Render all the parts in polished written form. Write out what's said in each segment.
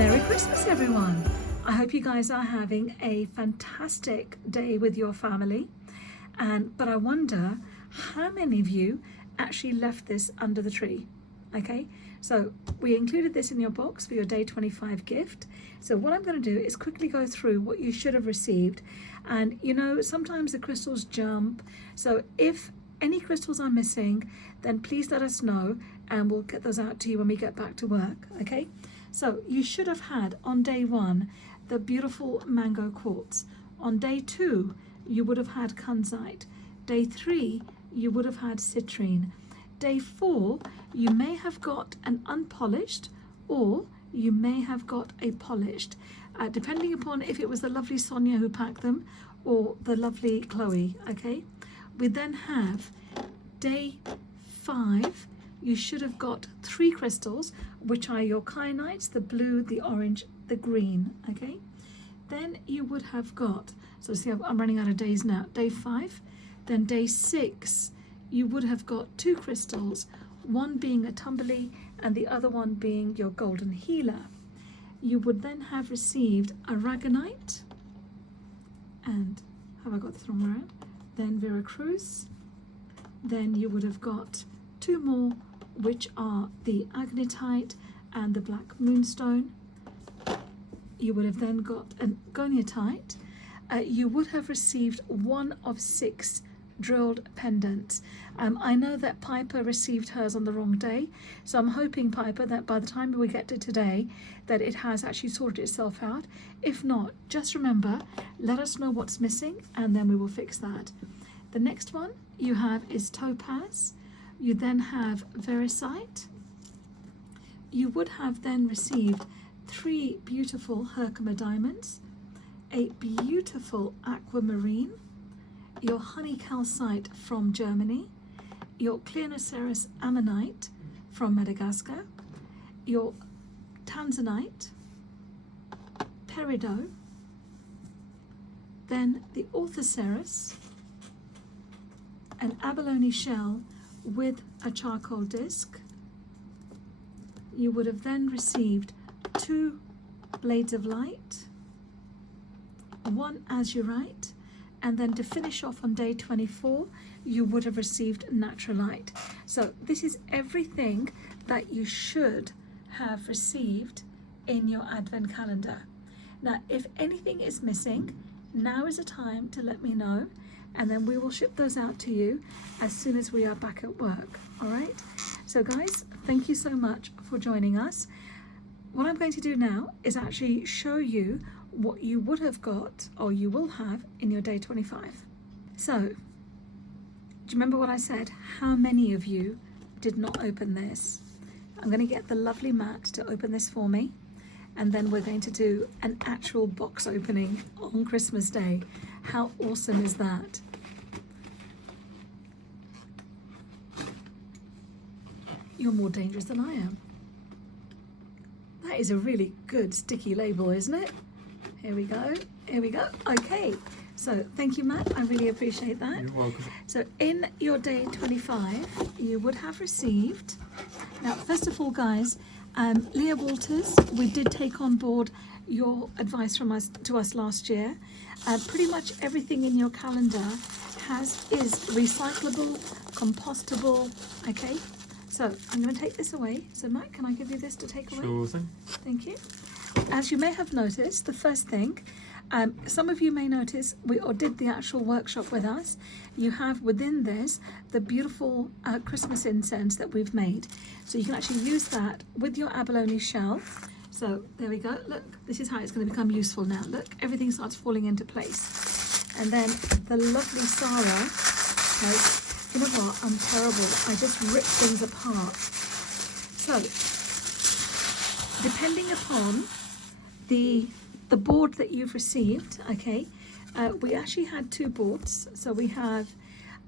Merry Christmas, everyone. I hope you guys are having a fantastic day with your family. But I wonder how many of you actually left this under the tree. Okay, so we included this in your box for your day 25 gift. So what I'm going to do is quickly go through what you should have received. And you know, sometimes the crystals jump. So if any crystals are missing, then please let us know and we'll get those out to you when we get back to work. Okay, so you should have had on day 1 the beautiful mango quartz. On day 2 you would have had kunzite. Day 3 you would have had citrine. Day 4 you may have got an unpolished or you may have got a polished, depending upon if it was the lovely Sonia who packed them or the lovely Chloe. Okay, we then have day 5. You should have got 3 crystals, which are your kyanites, the blue, the orange, the green. Okay, then you would have got, so see I'm running out of days now, day 5. Then day 6 you would have got 2 crystals, one being a tumbly and the other one being your golden healer. You would then have received a ragonite, and have I got this wrong around? Then Veracruz. Then you would have got 2 more, which are the agnetite and the black moonstone. You would have then got an goniatite. You would have received 1 of 6 drilled pendants. I know that Piper received hers on the wrong day, so I'm hoping, Piper, that by the time we get to today that it has actually sorted itself out. If not, just remember, let us know what's missing and then we will fix that. The next one you have is topaz. You then have veracite. You would have then received 3 beautiful Herkimer diamonds, a beautiful aquamarine, your honey calcite from Germany, your clearnoceros ammonite from Madagascar, your tanzanite, peridot, then the orthoceros, an abalone shell with a charcoal disc. You would have then received 2 blades of light, 1 azurite, and then to finish off on day 24 you would have received naturalite. So this is everything that you should have received in your advent calendar. Now if anything is missing, now is the time to let me know, and then we will ship those out to you as soon as we are back at work. All right, so guys, thank you so much for joining us. What I'm going to do now is actually show you what you would have got or you will have in your day 25. So do you remember what I said? How many of you did not open this? I'm going to get the lovely Matt to open this for me, and then we're going to do an actual box opening on Christmas Day. How awesome is that? You're more dangerous than I am. That is a really good sticky label, isn't it? Here we go, here we go. Okay, so thank you, Matt, I really appreciate that. You're welcome. So in your day 25, you would have received, now first of all guys, Leah Walters, we did take on board your advice from us to us last year. Pretty much everything in your calendar is recyclable, compostable. Okay, so I'm going to take this away. So Matt, can I give you this to take away? Sure thing. Thank you. As you may have noticed, the first thing, some of you may notice, we did the actual workshop with us. You have within this the beautiful Christmas incense that we've made. So you can actually use that with your abalone shell. So there we go. Look, this is how it's going to become useful now. Look, everything starts falling into place. And then the lovely Sarah, okay, you know what, I'm terrible. I just rip things apart. So depending upon the board that you've received, okay, we actually had 2 boards. So we have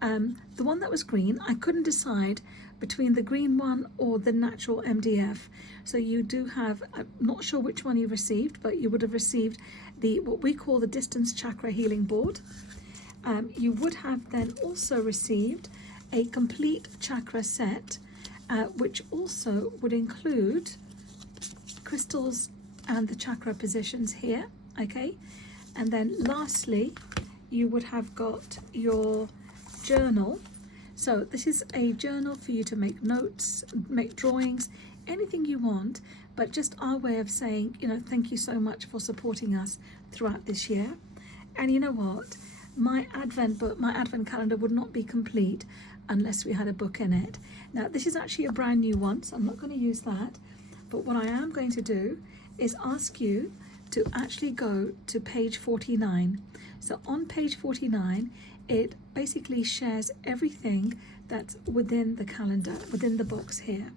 the one that was green. I couldn't decide between the green one or the natural MDF. So you do have, I'm not sure which one you received, but you would have received what we call the distance chakra healing board. You would have then also received a complete chakra set, which also would include crystals and the chakra positions here, okay? And then lastly, you would have got your journal. So this is a journal for you to make notes, make drawings, anything you want, but just our way of saying, you know, thank you so much for supporting us throughout this year. And you know what? My Advent book, my Advent calendar would not be complete unless we had a book in it. Now, this is actually a brand new one, so I'm not going to use that. But what I am going to do is ask you to actually go to page 49. So on page 49, it basically shares everything that's within the calendar, within the box here.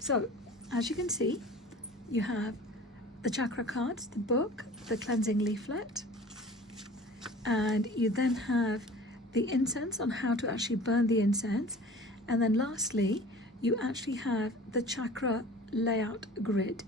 So as you can see, you have the chakra cards, the book, the cleansing leaflet, and you then have the incense on how to actually burn the incense. And then lastly, you actually have the chakra layout grid.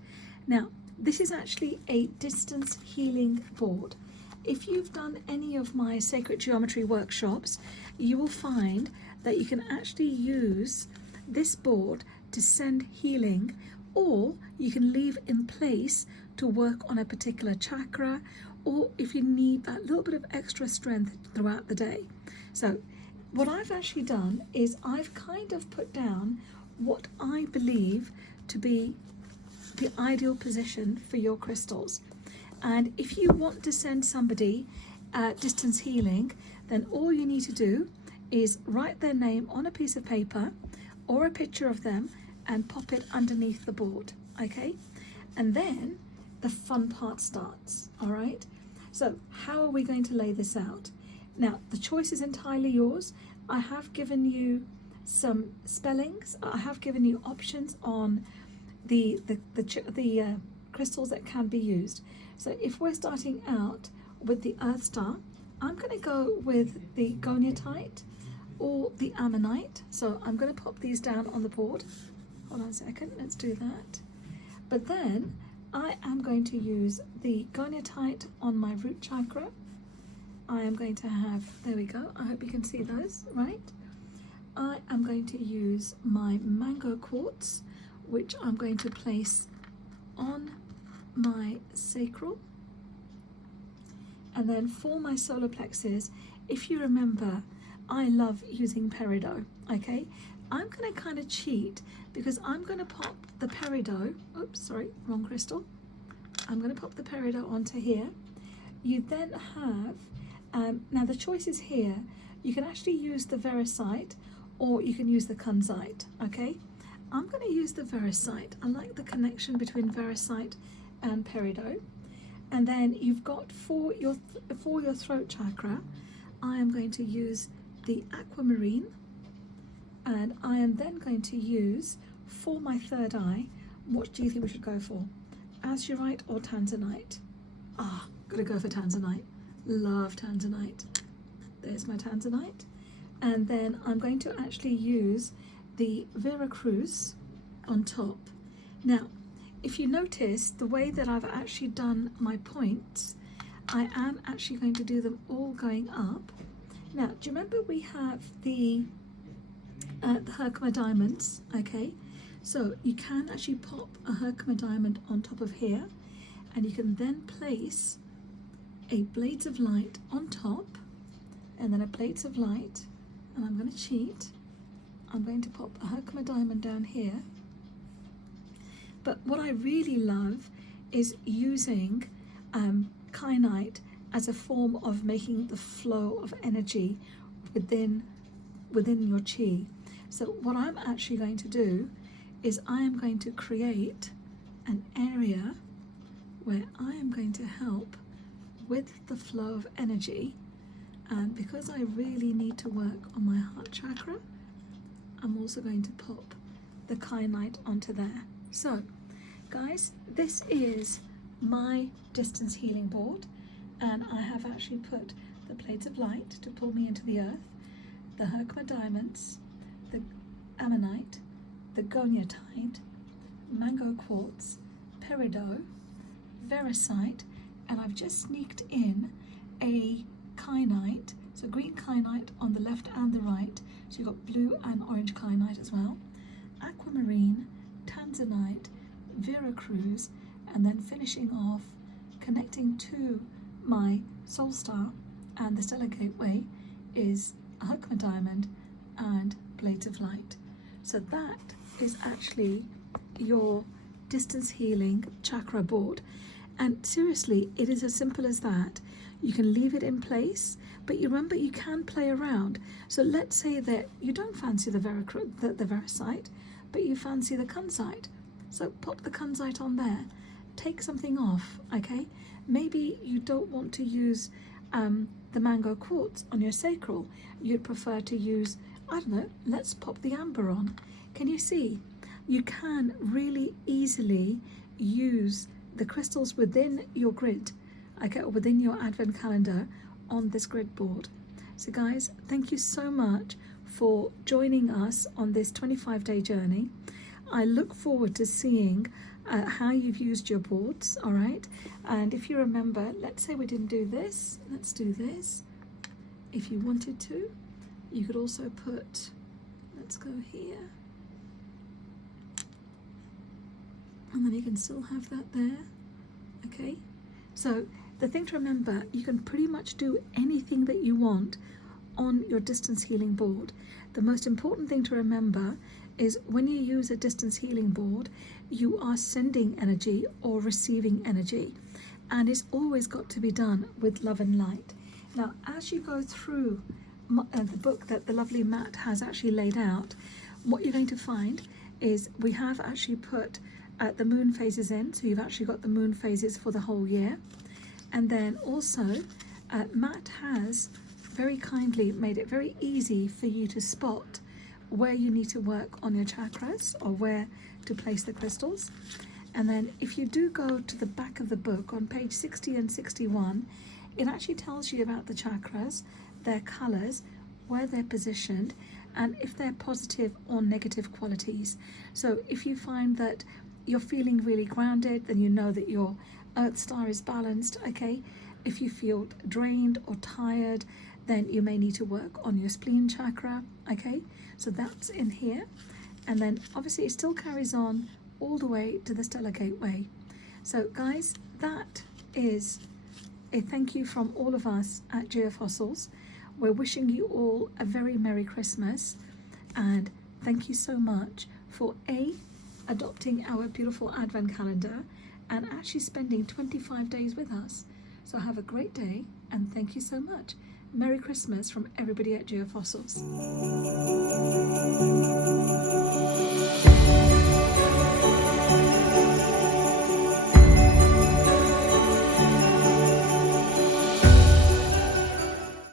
Now, this is actually a distance healing board. If you've done any of my sacred geometry workshops, you will find that you can actually use this board to send healing, or you can leave in place to work on a particular chakra, or if you need that little bit of extra strength throughout the day. So what I've actually done is I've kind of put down what I believe to be the ideal position for your crystals. And if you want to send somebody distance healing, then all you need to do is write their name on a piece of paper or a picture of them and pop it underneath the board, okay? And then the fun part starts, all right? So how are we going to lay this out? Now, the choice is entirely yours. I have given you some spellings. I have given you options on the crystals that can be used. So if we're starting out with the Earth Star, I'm going to go with the goniatite or the ammonite. So I'm going to pop these down on the board. Hold on a second, let's do that. But then I am going to use the goniatite on my root chakra. I am going to have, there we go, I hope you can see those, right? I am going to use my mango quartz, which I'm going to place on my sacral. And then for my solar plexus, if you remember, I love using peridot, okay? I'm going to kind of cheat because I'm going to pop the peridot, oops, sorry, wrong crystal. I'm going to pop the peridot onto here. You then have, now the choice is here. You can actually use the veracite or you can use the kunzite, okay? I'm going to use the veracite. I like the connection between veracite and peridot. And then you've got for your throat chakra, I am going to use the aquamarine, and I am then going to use for my third eye, what do you think we should go for? Azurite or tanzanite? Ah, gotta go for tanzanite. Love tanzanite. There's my tanzanite. And then I'm going to actually use the Veracruz on top. Now, if you notice the way that I've actually done my points, I am actually going to do them all going up. Now, do you remember we have the Herkimer diamonds, okay? So you can actually pop a Herkimer diamond on top of here, and you can then place a blades of light on top, and then a blades of light, and I'm going to cheat. I'm going to pop a Herkimer diamond down here. But what I really love is using kyanite as a form of making the flow of energy within your chi. So what I'm actually going to do is I am going to create an area where I am going to help with the flow of energy. And because I really need to work on my heart chakra, I'm also going to pop the kyanite onto there. So guys, this is my distance healing board, and I have actually put the blades of light to pull me into the earth, the Herkimer diamonds, the ammonite, the goniatite, mango quartz, peridot, veracite, and I've just sneaked in a kyanite, so green kyanite on the left and the right, so you've got blue and orange kyanite as well, aquamarine, tanzanite, Veracruz, and then finishing off, connecting to my soul star and the stellar gateway, is a Hakma diamond and blades of light. So that is actually your distance healing chakra board. And seriously, it is as simple as that. You can leave it in place, but you remember you can play around. So let's say that you don't fancy the Veracite, but you fancy the Kunzite. So pop the Kunzite on there. Take something off, okay? Maybe you don't want to use the mango quartz on your sacral. You'd prefer to use, I don't know, let's pop the amber on. Can you see? You can really easily use the crystals within your grid, okay, or within your advent calendar on this grid board. So guys, thank you so much for joining us on this 25-day journey. I look forward to seeing how you've used your boards, all right? And if you remember, let's say we didn't do this, let's do this. If you wanted to, you could also put, let's go here. And then you can still have that there, okay? So the thing to remember, you can pretty much do anything that you want on your distance healing board. The most important thing to remember is when you use a distance healing board, you are sending energy or receiving energy. And it's always got to be done with love and light. Now, as you go through the book that the lovely Matt has actually laid out, what you're going to find is we have actually put the moon phases in, so you've actually got the moon phases for the whole year. And then also Matt has very kindly made it very easy for you to spot where you need to work on your chakras or where to place the crystals. And then if you do go to the back of the book on page 60 and 61, it actually tells you about the chakras, their colors, where they're positioned, and if they're positive or negative qualities. So if you find that you're feeling really grounded, then you know that your Earth star is balanced, okay? If you feel drained or tired, then you may need to work on your spleen chakra, okay? So that's in here. And then obviously it still carries on all the way to the stellar gateway. So guys, that is a thank you from all of us at GeoFossils. We're wishing you all a very Merry Christmas, and thank you so much for adopting our beautiful Advent calendar and actually spending 25 days with us. So have a great day, and thank you so much. Merry Christmas from everybody at GeoFossils.